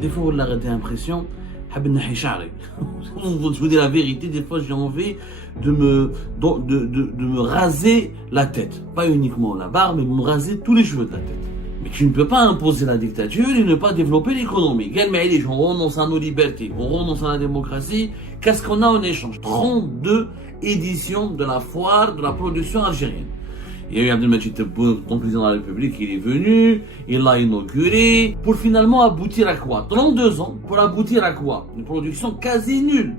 Des fois, on a l'impression, je vous dis la vérité, des fois j'ai envie de me raser la tête. Pas uniquement la barbe, mais me raser tous les cheveux de la tête. Mais tu ne peux pas imposer la dictature et ne pas développer l'économie. On renonce à nos libertés, on renonce à la démocratie. Qu'est-ce qu'on a en échange? 32 éditions de la foire de la production algérienne. Il y a eu Abdelmadjid Tebboune, ton président de la République, il est venu, il l'a inauguré, pour finalement aboutir à quoi? 32 ans, pour aboutir à quoi? Une production quasi nulle.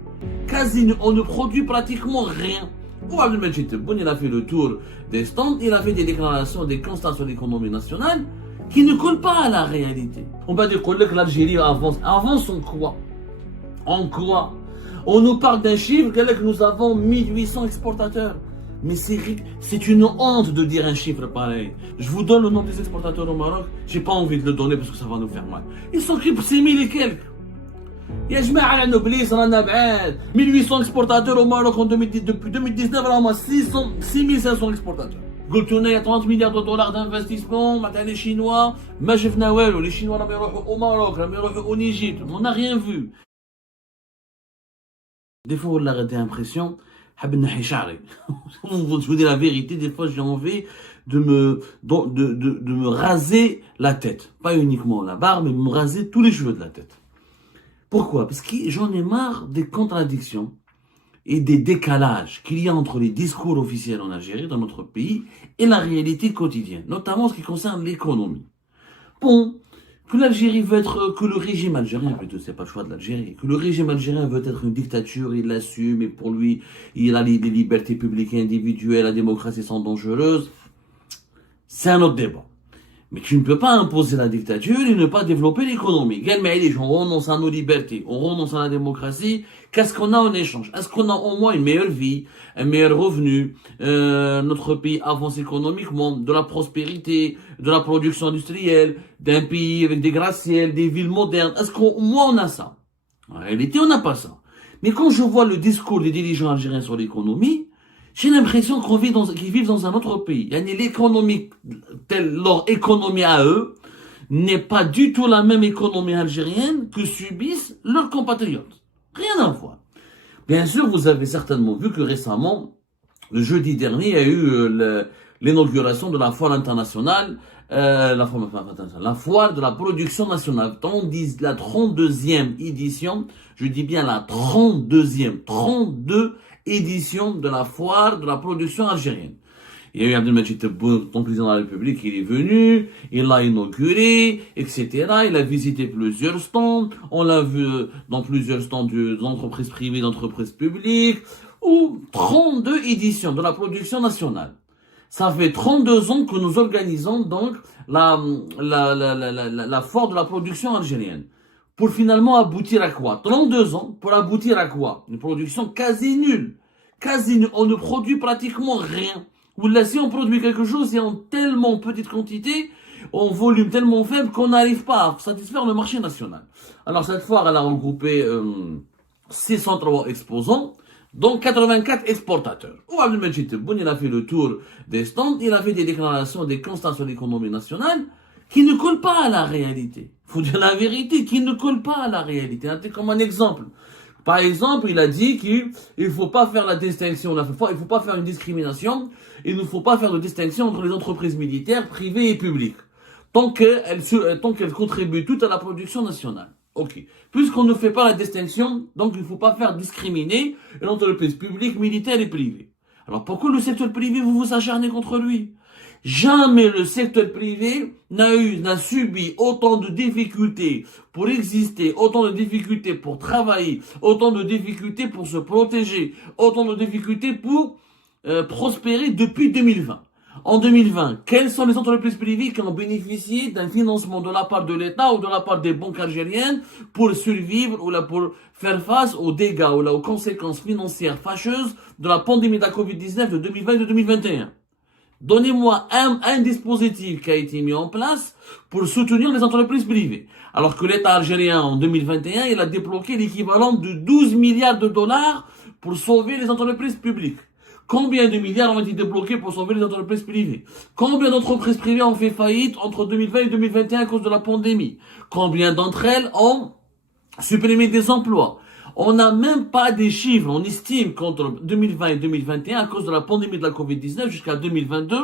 Quasi nulle. On ne produit pratiquement rien. Ou Abdelmadjid Tebboune, il a fait le tour des stands, il a fait des déclarations, des constats sur l'économie nationale, qui ne collent pas à la réalité. On va dire que l'Algérie avance. Avance en quoi? En quoi? On nous parle d'un chiffre, que nous avons 1800 exportateurs. Mais c'est une honte de dire un chiffre pareil. Je vous donne le nom des exportateurs au Maroc, j'ai pas envie de le donner parce que ça va nous faire mal. Ils sont que 6000 et quelques. يا جماعة على نوبليس رانا بعاد 1800 exportateurs au Maroc en 2010, depuis 2019 راهما 6500 exportateurs. قلت لنا يا 30 milliards de dollars d'investissement مع les Chinois ما شفنا والو. Les Chinois راهم يروحوا au Maroc, راهم يروحوا en Égypte, on n'a rien vu. Des fois on a l'impression je vous dis la vérité, des fois j'ai envie de me raser la tête. Pas uniquement la barbe, mais me raser tous les cheveux de la tête. Pourquoi? Parce que j'en ai marre des contradictions et des décalages qu'il y a entre les discours officiels en Algérie, dans notre pays, et la réalité quotidienne, notamment en ce qui concerne l'économie. Bon, que l'Algérie veut être, que le régime algérien, plutôt c'est pas le choix de l'Algérie, que le régime algérien veut être une dictature, il l'assume, et pour lui, il a les libertés publiques et individuelles, la démocratie sont dangereuses, c'est un autre débat. Mais tu ne peux pas imposer la dictature et ne pas développer l'économie. On renonce à nos libertés, on renonce à la démocratie. Qu'est-ce qu'on a en échange? Est-ce qu'on a au moins une meilleure vie, un meilleur revenu, notre pays avance économiquement, de la prospérité, de la production industrielle, d'un pays avec des gratte-ciel, des villes modernes? Est-ce qu'au moins on a ça? En réalité, on n'a pas ça. Mais quand je vois le discours des dirigeants algériens sur l'économie, j'ai l'impression qu'ils vivent dans un autre pays. L'économie, leur économie à eux, n'est pas du tout la même économie algérienne que subissent leurs compatriotes. Rien à voir. Bien sûr, vous avez certainement vu que récemment, le jeudi dernier, il y a eu l'inauguration de la foire internationale, la foire de la production nationale, tandis la 32e édition, je dis bien la 32 édition de la foire de la production algérienne. Il y a eu Abdelmadjid Tebboune, ton président de la République, il est venu, il l'a inauguré, etc. Il a visité plusieurs stands, on l'a vu dans plusieurs stands d'entreprises privées, d'entreprises publiques, ou 32 éditions de la production nationale. Ça fait 32 ans que nous organisons donc la foire de la production algérienne. Pour finalement aboutir à quoi? 32 ans, pour aboutir à quoi? Une production quasi nulle. Quasi nulle. On ne produit pratiquement rien. Ou là, si on produit quelque chose, c'est en tellement petite quantité, en volume tellement faible qu'on n'arrive pas à satisfaire le marché national. Alors cette foire, elle a regroupé 603 exposants, dont 84 exportateurs. Ou Abdelmadjid Tebboune, il a fait le tour des stands, il a fait des déclarations, des constats sur l'économie nationale, qui ne colle pas à la réalité. Faut dire la vérité, qui ne colle pas à la réalité. C'est comme un exemple. Par exemple, il a dit qu'il ne faut pas faire la distinction, il ne faut pas faire une discrimination, il ne faut pas faire de distinction entre les entreprises militaires, privées et publiques, tant qu'elles contribuent toutes à la production nationale. Ok. Puisqu'on ne fait pas la distinction, donc il ne faut pas faire discriminer une entreprise publique, militaire et privée. Alors pourquoi le secteur privé, vous vous acharnez contre lui? Jamais le secteur privé n'a subi autant de difficultés pour exister, autant de difficultés pour travailler, autant de difficultés pour se protéger, autant de difficultés pour prospérer depuis 2020. En 2020, quelles sont les entreprises privées qui ont bénéficié d'un financement de la part de l'État ou de la part des banques algériennes pour survivre ou là pour faire face aux dégâts ou là aux conséquences financières fâcheuses de la pandémie de la Covid-19 de 2020 et de 2021? Donnez-moi un dispositif qui a été mis en place pour soutenir les entreprises privées. Alors que l'État algérien, en 2021, il a débloqué l'équivalent de 12 milliards de dollars pour sauver les entreprises publiques. Combien de milliards ont été débloqués pour sauver les entreprises privées? Combien d'entreprises privées ont fait faillite entre 2020 et 2021 à cause de la pandémie? Combien d'entre elles ont supprimé des emplois? On n'a même pas des chiffres. On estime qu'entre 2020 et 2021, à cause de la pandémie de la Covid-19 jusqu'à 2022,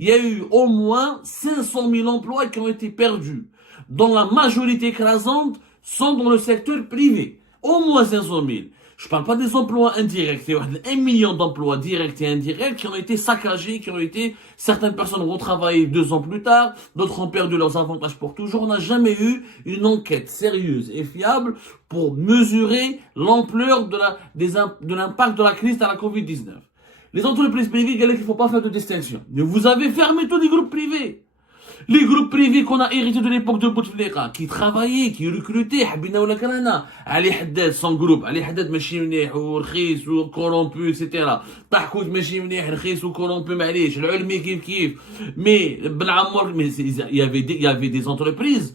il y a eu au moins 500 000 emplois qui ont été perdus, dont la majorité écrasante sont dans le secteur privé. Au moins 500 000. Je ne parle pas des emplois indirects. Il y a 1 million d'emplois directs et indirects qui ont été saccagés, certaines personnes vont travailler 2 ans plus tard, d'autres ont perdu leurs avantages pour toujours. On n'a jamais eu une enquête sérieuse et fiable pour mesurer l'ampleur de l'impact de la crise de la Covid-19. Les entreprises privées, il ne faut pas faire de distinction. Mais vous avez fermé tous les groupes privés. Les groupes privés qu'on a hérités de l'époque de Bouteflika, qui travaillaient, qui recrutaient, حبينا ولا كرهنا, علي حداد son groupe, علي حداد ماشي مليح ورخيص وكورompu, etc. طحكوت ماشي مليح رخيص وكورompu معليش, العلمي كيف. Mais Ben Ammar, il y avait des entreprises,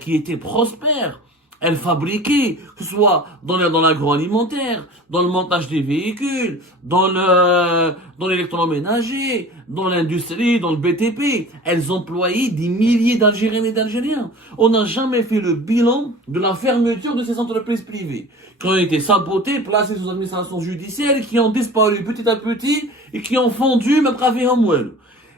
qui étaient prospères. Elles fabriquaient, que ce soit dans l'agroalimentaire, dans le montage des véhicules, dans l'électroménager, dans l'industrie, dans le BTP. Elles employaient des milliers d'Algériennes et d'Algériens. On n'a jamais fait le bilan de la fermeture de ces entreprises privées, qui ont été sabotées, placées sous administration judiciaire, qui ont disparu petit à petit, et qui ont fondu, mais bravé en moelle.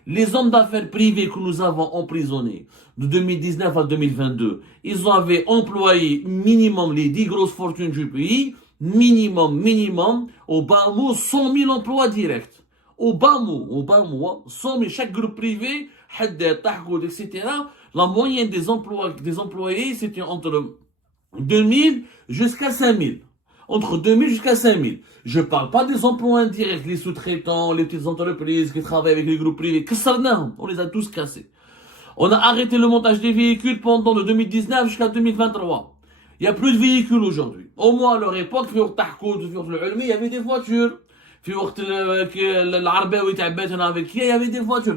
Les hommes d'affaires privés que nous avons emprisonnés de 2019 à 2022, ils avaient employé minimum les 10 grosses fortunes du pays, minimum, au bas mot, 100 000 emplois directs. Au bas mot, 100 000, chaque groupe privé, Haddad, Tahgoud, etc. La moyenne des employés, c'était entre 2000 jusqu'à 5000. Entre 2000 jusqu'à 5000. Je parle pas des emplois indirects, les sous-traitants, les petites entreprises qui travaillent avec les groupes privés. On les a tous cassés. On a arrêté le montage des véhicules pendant de 2019 jusqu'à 2023. Il n'y a plus de véhicules aujourd'hui. Au moins à leur époque, il y avait des voitures. Il y avait des voitures.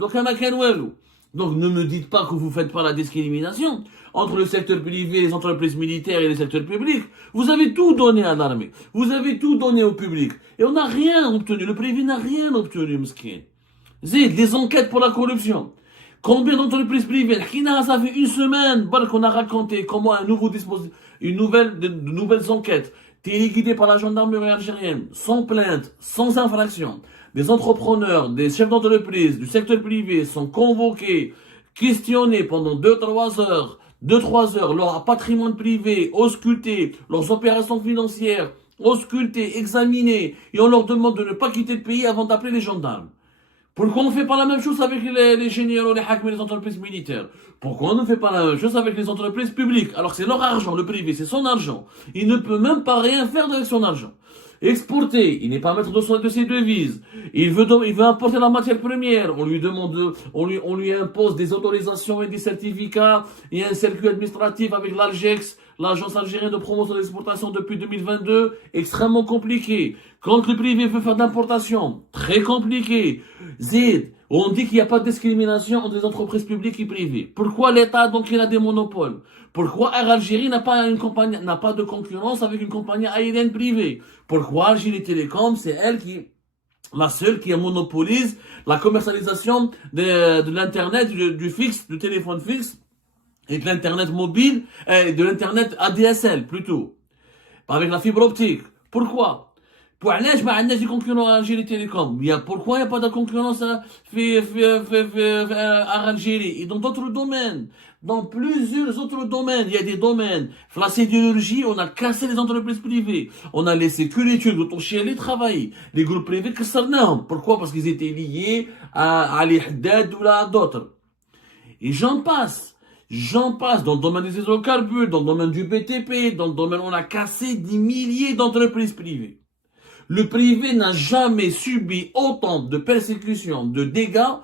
Donc ne me dites pas que vous ne faites pas la discrimination entre le secteur privé, les entreprises militaires et les secteurs publics. Vous avez tout donné à l'armée. Vous avez tout donné au public. Et on n'a rien obtenu. Le privé n'a rien obtenu, Mskin. Des enquêtes pour la corruption. Combien d'entreprises privées? Ça fait une semaine qu'on a raconté comment de nouvelles enquêtes téléguidées par la gendarmerie algérienne, sans plainte, sans infraction. Des entrepreneurs, des chefs d'entreprise du secteur privé sont convoqués, questionnés pendant 2-3 heures, leur patrimoine privé, ausculté, leurs opérations financières, auscultées, examinées, et on leur demande de ne pas quitter le pays avant d'appeler les gendarmes. Pourquoi on ne fait pas la même chose avec les généraux, les hacks, les entreprises militaires? Pourquoi on ne fait pas la même chose avec les entreprises publiques? Alors c'est leur argent, le privé, c'est son argent. Il ne peut même pas rien faire avec son argent. Exporter, il n'est pas maître de ses devises. Il veut importer la matière première. On lui impose des autorisations et des certificats et un circuit administratif avec l'Algex, l'agence algérienne de promotion de l'exportation depuis 2022, extrêmement compliqué. Quand le privé veut faire d'importation, très compliqué. On dit qu'il n'y a pas de discrimination entre les entreprises publiques et privées. Pourquoi l'État, donc, il a des monopoles? Pourquoi Air Algérie n'a pas de concurrence avec une compagnie aérienne privée? Pourquoi Algérie Télécom, c'est la seule qui monopolise la commercialisation de l'Internet, du fixe, du téléphone fixe, et de l'Internet mobile, et de l'Internet ADSL, plutôt. Avec la fibre optique. Pourquoi? Pourquoi il n'y a pas de concurrence à Algérie Télécom? Pourquoi il n'y a pas de concurrence à Algérie? Et dans d'autres domaines, dans plusieurs autres domaines, il y a des domaines. La sidérurgie, on a cassé les entreprises privées. On a laissé que les Turcs les travailler. Les groupes privés, pourquoi? Parce qu'ils étaient liés à Ali Haddad ou à d'autres. Et j'en passe. Dans le domaine des hydrocarbures, dans le domaine du BTP, dans le domaine, on a cassé des milliers d'entreprises privées. Le privé n'a jamais subi autant de persécutions, de dégâts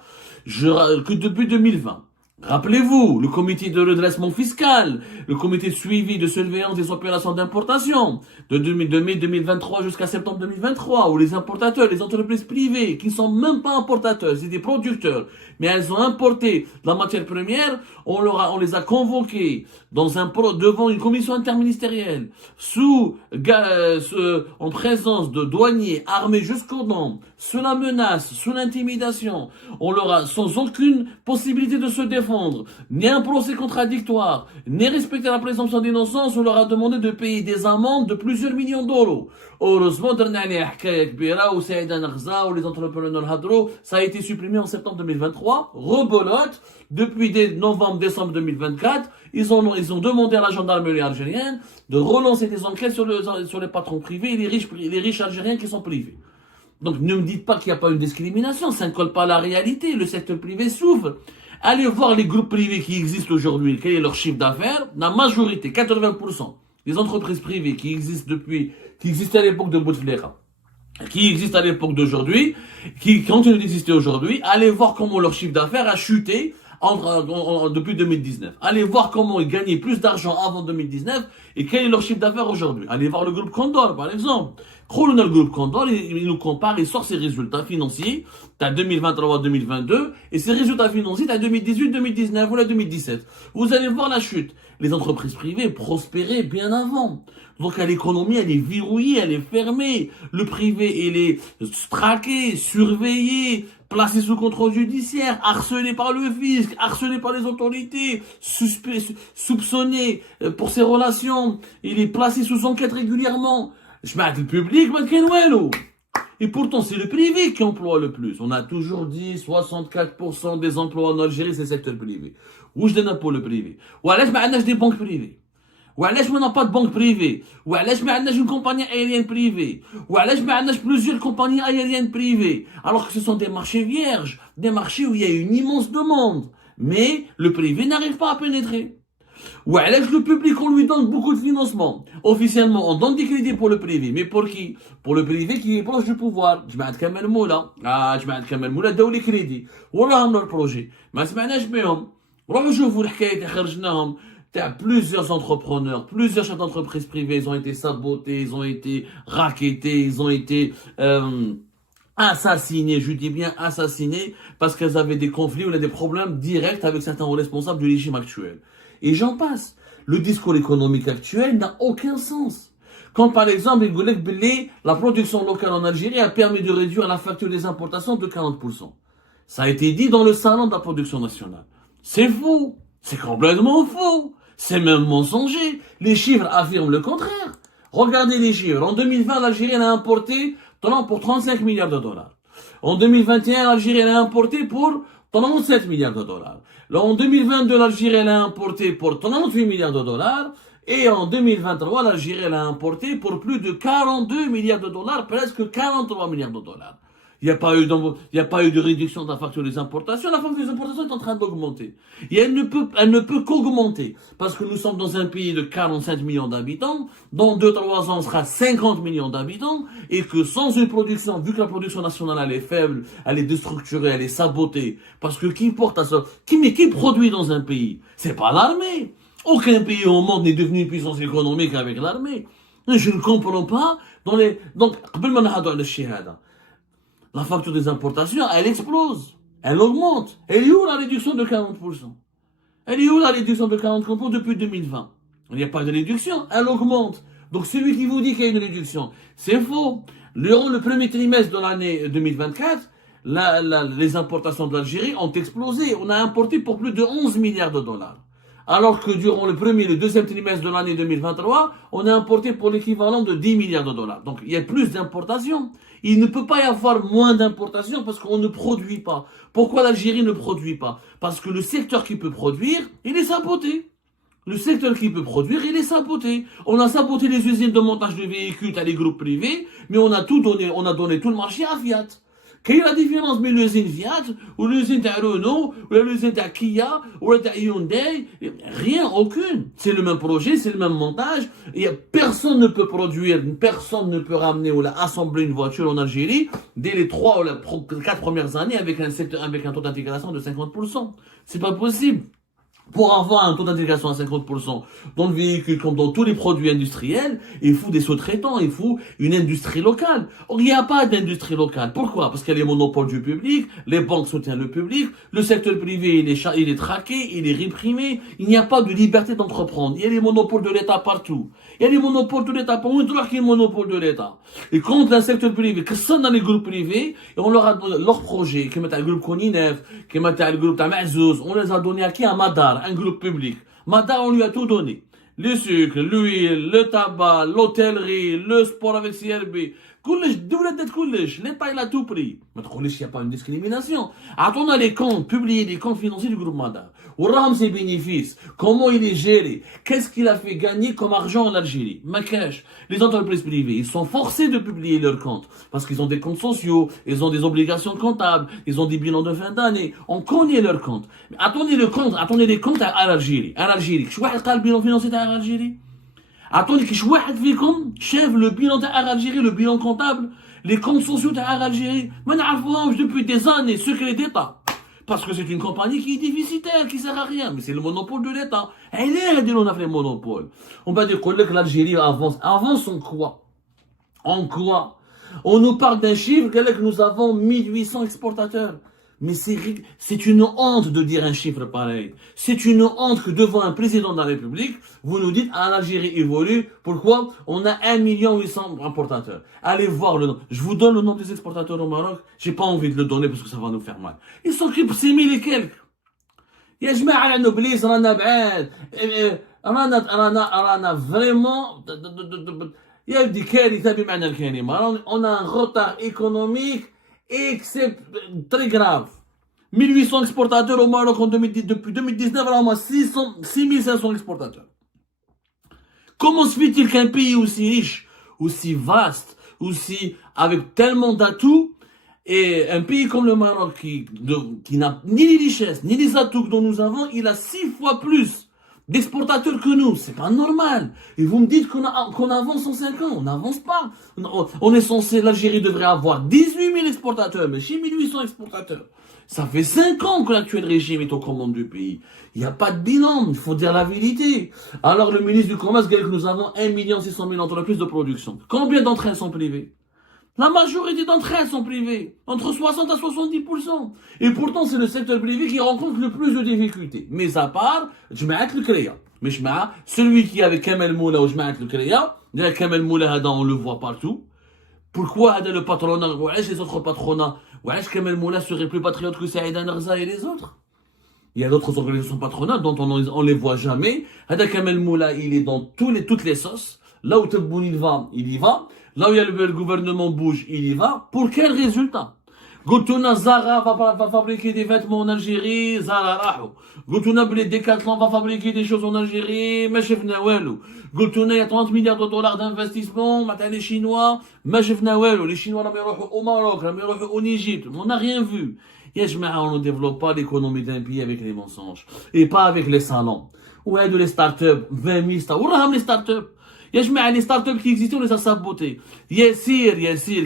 que depuis 2020. Rappelez-vous, le comité de redressement fiscal, le comité de suivi de surveillance des opérations d'importation de mai 2023 jusqu'à septembre 2023, où les importateurs, les entreprises privées, qui ne sont même pas importateurs, c'est des producteurs, mais elles ont importé de la matière première, on les a convoqués devant une commission interministérielle, en présence de douaniers armés jusqu'aux dents, sous la menace, sous l'intimidation. On leur a, sans aucune possibilité de se défendre, ni un procès contradictoire, ni respecter la présomption d'innocence, on leur a demandé de payer des amendes de plusieurs millions d'euros. Heureusement, les entrepreneurs Hadro, ça a été supprimé en septembre 2023. Rebelote, depuis novembre-décembre 2024, ils ont demandé à la gendarmerie algérienne de relancer des enquêtes sur les patrons privés et les riches algériens qui sont privés. Donc ne me dites pas qu'il n'y a pas une discrimination, ça ne colle pas à la réalité, le secteur privé souffre. Allez voir les groupes privés qui existent aujourd'hui, quel est leur chiffre d'affaires. La majorité, 80%, des entreprises privées qui existaient à l'époque de Bouteflika, qui existent à l'époque d'aujourd'hui, qui continuent d'exister aujourd'hui, allez voir comment leur chiffre d'affaires a chuté depuis 2019. Allez voir comment ils gagnaient plus d'argent avant 2019 et quel est leur chiffre d'affaires aujourd'hui. Allez voir le groupe Condor, par exemple. Le groupe Condor, il nous compare, il sort ses résultats financiers, t'as 2023-2022, et ses résultats financiers, t'as 2018-2019 ou la 2017. Vous allez voir la chute. Les entreprises privées prospéraient bien avant. Donc l'économie, elle est verrouillée, elle est fermée. Le privé, il est traqué, surveillé, placé sous contrôle judiciaire, harcelé par le fisc, harcelé par les autorités, soupçonné pour ses relations. Il est placé sous enquête régulièrement. Le public, et pourtant, c'est le privé qui emploie le plus. On a toujours dit 64% des emplois en Algérie, c'est le secteur privé. Où je donne pour le privé? Ou alors, je m'en des banques privées. Ou alors, je n'ai pas de banque privée. Ou alors, je m'en une compagnie aérienne privée. Ou alors, je m'en plusieurs compagnies aériennes privées. Alors que ce sont des marchés vierges, des marchés où il y a une immense demande. Mais le privé n'arrive pas à pénétrer. Ou alors le public, on lui donne beaucoup de financement. Officiellement, on donne des crédits pour le privé. Mais pour qui? Pour le privé qui est proche du pouvoir. جماعة كمال مولا. جماعة كمال مولا داو لي كريدي. وراهم leur projet. ما سمعناش بهم. روحوا شوفوا الحكاية اللي خرجناهم. Plusieurs entrepreneurs, plusieurs chefs d'entreprise privés, ils ont été sabotés, ils ont été rackettés, ils ont été assassinés, je dis bien assassinés, parce qu'ils avaient des conflits ou des problèmes directs avec certains responsables du régime actuel. Et j'en passe. Le discours économique actuel n'a aucun sens. Quand par exemple, la production locale en Algérie a permis de réduire la facture des importations de 40%. Ça a été dit dans le salon de la production nationale. C'est faux. C'est complètement faux. C'est même mensonger. Les chiffres affirment le contraire. Regardez les chiffres. En 2020, l'Algérie a importé pour 35 milliards de dollars. En 2021, l'Algérie a importé pour 37 milliards de dollars. Là, en 2022, l'Algérie a importé pour 38 milliards de dollars. Et en 2023, l'Algérie a importé pour plus de 42 milliards de dollars, presque 43 milliards de dollars. Il n'y a pas eu de réduction de la facture des importations. La facture des importations est en train d'augmenter. Et elle ne peut qu'augmenter. Parce que nous sommes dans un pays de 45 millions d'habitants. Dans 2-3 ans, on sera 50 millions d'habitants. Et que sans une production, vu que la production nationale, elle est faible, elle est déstructurée, elle est sabotée. Parce que qui porte à ça? Qui produit dans un pays? C'est pas l'armée. Aucun pays au monde n'est devenu une puissance économique avec l'armée. Je ne comprends pas. Donc, la facture des importations, elle explose. Elle augmente. Elle est où la réduction de 40%? Elle est où la réduction de 40% depuis 2020? Il n'y a pas de réduction. Elle augmente. Donc celui qui vous dit qu'il y a une réduction, c'est faux. Durant le premier trimestre de l'année 2024, les importations de l'Algérie ont explosé. On a importé pour plus de 11 milliards de dollars. Alors que durant le premier et le deuxième trimestre de l'année 2023, on a importé pour l'équivalent de 10 milliards de dollars. Donc il y a plus d'importations. Il ne peut pas y avoir moins d'importations parce qu'on ne produit pas. Pourquoi l'Algérie ne produit pas? Parce que le secteur qui peut produire, il est saboté. Le secteur qui peut produire, il est saboté. On a saboté les usines de montage de véhicules à les groupes privés, mais on a donné tout le marché à Fiat. Quelle est la différence entre l'usine Fiat ou l'usine de Renault ou l'usine de Kia ou de Hyundai? Rien, aucune. C'est le même projet, c'est le même montage. Et personne ne peut produire, personne ne peut ramener ou assembler une voiture en Algérie dès les 3 ou les 4 premières années avec un taux d'intégration de 50%. C'est pas possible. Pour avoir un taux d'intégration à 50% dans le véhicule comme dans tous les produits industriels, il faut des sous-traitants, il faut une industrie locale. Or, il n'y a pas d'industrie locale. Pourquoi? Parce qu'il y a les monopoles du public, les banques soutiennent le public, le secteur privé il est traqué, il est réprimé, il n'y a pas de liberté d'entreprendre. Il y a les monopoles de l'État partout. Il y a les monopoles de l'État partout, il y a les monopoles de l'État. Et quand le secteur privé, que ça dans les groupes privés, et on leur a donné leurs projets, qui mettent le groupe Koninef, qui mettent le groupe Mazouz, on les a donnés à qui? À Madar, un groupe public. Madar, on lui a tout donné. Le sucre, l'huile, le tabac, l'hôtellerie, le sport avec CRB. كلش الدولة دات كلش l'État il a tout pris. ما تقوليش il n'y a pas une discrimination. عطونا les comptes, publier les comptes financiers du groupe Madar. وراهم ses bénéfices, comment il est géré, qu'est-ce qu'il a fait gagner comme argent en Algérie. ما كاش. Les entreprises privées, ils sont forcés de publier leurs comptes parce qu'ils ont des comptes sociaux, ils ont des obligations comptables, ils ont des bilans de fin d'année. On connaît leurs comptes. Mais attendez les comptes à l'Algérie. À l'Algérie, شو واحد قال البيلان financier تاع l'Algérie? Attendez, كيش واحد فيكم شاف le bilan تاع l'Algérie, le bilan comptable, les comptes sociaux تاع l'Algérie. ما نعرفوهمش depuis des années, secret d'État. Parce que c'est une compagnie qui est déficitaire, qui sert à rien. Mais c'est le monopole de l'État. Elle est, on a fait le monopole. On va dire que l'Algérie avance. Avance en quoi? En quoi? On nous parle d'un chiffre, que nous avons 1800 exportateurs. Mais c'est une honte de dire un chiffre pareil. C'est une honte que devant un président de la République, vous nous dites, ah, l'Algérie évolue. Pourquoi? On a 1 800 000 importateurs. Allez voir le nom. Je vous donne le nom des exportateurs au Maroc. J'ai pas envie de le donner parce que ça va nous faire mal. Ils s'occupent 6 000 et quelques. يا جماعة على نوبليس رانا بعاد. رانا vraiment. يا ودي كارثة بمعنى الكلمة. On a un retard économique très grave. 1800 exportateurs au Maroc en 2010, depuis 2019, alors on a 6500 exportateurs. Comment se fait-il qu'un pays aussi riche, aussi vaste, aussi avec tellement d'atouts, et un pays comme le Maroc qui n'a ni les richesses, ni les atouts dont nous avons, il a 6 fois plus d'exportateurs que nous, c'est pas normal. Et vous me dites qu'on avance en 5 ans, on n'avance pas. On est censé, l'Algérie devrait avoir 18 000 exportateurs, mais chez 1800 exportateurs. Ça fait 5 ans que l'actuel régime est aux commandes du pays. Il n'y a pas de bilan, il faut dire la vérité. Alors le ministre du Commerce dit que nous avons 1 600 000 entreprises de production. Combien d'entre elles sont privées? La majorité d'entre elles sont privées, entre 60 à 70%. Et pourtant, c'est le secteur privé qui rencontre le plus de difficultés. Mais à part, Jmaat le Créa. Mais celui qui est avec Kamel Moula ou Jmaat le Créa, Kamel Moula, on le voit partout. Pourquoi le patronat, les autres patronats, Kamel Moula serait plus patriote que Saïda Narza et les autres? Il y a d'autres organisations patronales dont on les voit jamais. Kamel Moula, il est dans toutes les sauces. Là où Tebboune il va, il y va. Là où il y a le gouvernement bouge, il y va. Pour quel résultat? Goutuna Zara va fabriquer des vêtements en Algérie, Zara Rahou. Goutuna Decathlon va fabriquer des choses en Algérie, Machefna Welou. Goutuna, il y a 30 milliards de dollars d'investissement, maintenant les Chinois, Machefna Welou. Les Chinois, là, ils au Maroc, là, ils en Égypte. On n'a rien vu. On ne développe pas l'économie d'un pays avec les mensonges. Et pas avec les salons. Ouais, de les startups, 20 000 startups. Où les startups? Les startups qui existaient, on les a sabotés. Yassir,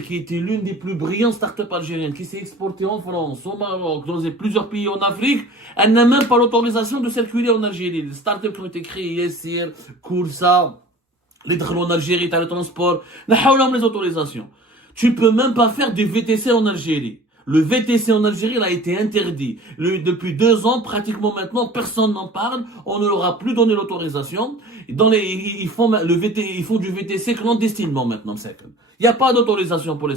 qui était l'une des plus brillantes startups algériennes, qui s'est exportée en France, au Maroc, dans plusieurs pays en Afrique, elle n'a même pas l'autorisation de circuler en Algérie. Les startups qui ont été créées, Yassir, Koursa, les drôles en Algérie, t'as le transport, les autorisations. Tu peux même pas faire des VTC en Algérie. Le VTC en Algérie, il a été interdit. Depuis 2 ans, pratiquement maintenant, personne n'en parle. On ne leur a plus donné l'autorisation. Ils font du VTC clandestinement maintenant. Il n'y a pas d'autorisation pour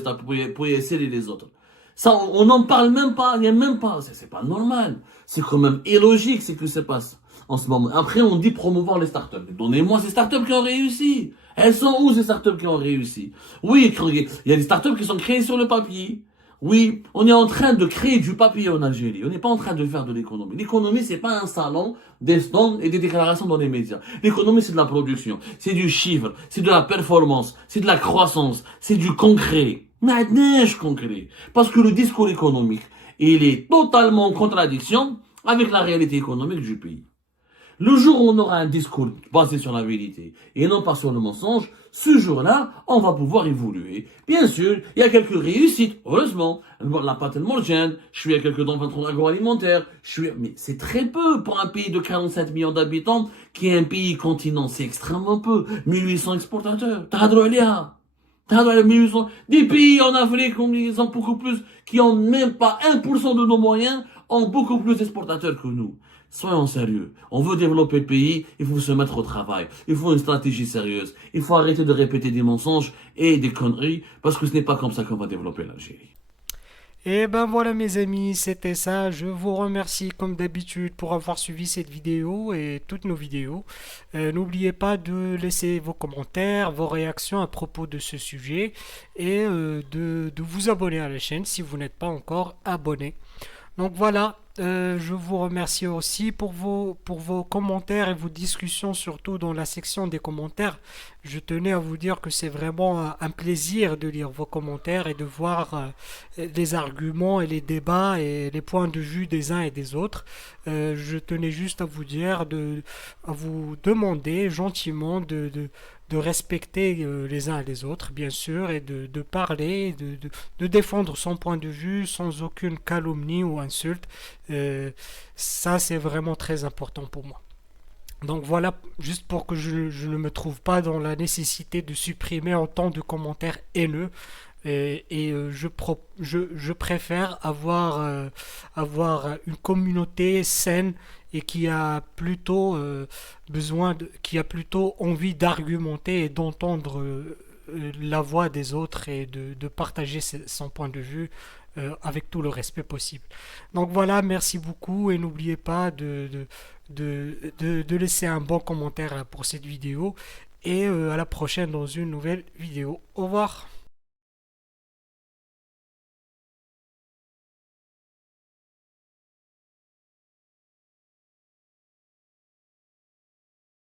essayer les autres. Ça, on n'en parle même pas. Il n'y a même pas. C'est pas normal. C'est quand même illogique ce qui se passe en ce moment. Après, on dit promouvoir les startups. Donnez-moi ces startups qui ont réussi. Elles sont où ces startups qui ont réussi? Oui, il y a des startups qui sont créées sur le papier. Oui, on est en train de créer du papier en Algérie. On n'est pas en train de faire de l'économie. L'économie, c'est pas un salon, des stands et des déclarations dans les médias. L'économie, c'est de la production. C'est du chiffre. C'est de la performance. C'est de la croissance. C'est du concret. Maintenant, je concret. Parce que le discours économique, il est totalement en contradiction avec la réalité économique du pays. Le jour où on aura un discours basé sur la vérité et non pas sur le mensonge, ce jour-là, on va pouvoir évoluer. Bien sûr, il y a quelques réussites, heureusement. La pâte et le morgène, je suis à quelques dons agroalimentaires, mais c'est très peu pour un pays de 47 millions d'habitants qui est un pays continent, c'est extrêmement peu. 1800 exportateurs. T'as droit à l'IA. Des pays en Afrique, ils ont beaucoup plus, qui ont même pas 1% de nos moyens, ont beaucoup plus d'exportateurs que nous. Soyons sérieux. On veut développer le pays, il faut se mettre au travail. Il faut une stratégie sérieuse. Il faut arrêter de répéter des mensonges et des conneries, parce que ce n'est pas comme ça qu'on va développer l'Algérie. Et ben voilà mes amis, c'était ça. Je vous remercie comme d'habitude pour avoir suivi cette vidéo et toutes nos vidéos. N'oubliez pas de laisser vos commentaires, vos réactions à propos de ce sujet et de vous abonner à la chaîne si vous n'êtes pas encore abonné. Donc voilà, je vous remercie aussi pour vos commentaires et vos discussions, surtout dans la section des commentaires. Je tenais à vous dire que c'est vraiment un plaisir de lire vos commentaires et de voir les arguments et les débats et les points de vue des uns et des autres. Je tenais juste à vous dire, à vous demander gentiment de respecter les uns et les autres, bien sûr, et de parler, de défendre son point de vue sans aucune calomnie ou insulte. Ça, c'est vraiment très important pour moi. Donc voilà, juste pour que je ne me trouve pas dans la nécessité de supprimer autant de commentaires haineux. Je préfère avoir une communauté saine et qui a plutôt qui a plutôt envie d'argumenter et d'entendre la voix des autres et de partager son point de vue avec tout le respect possible. Donc voilà, merci beaucoup et n'oubliez pas de laisser un bon commentaire pour cette vidéo et à la prochaine dans une nouvelle vidéo. Au revoir.